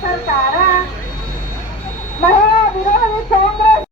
cantar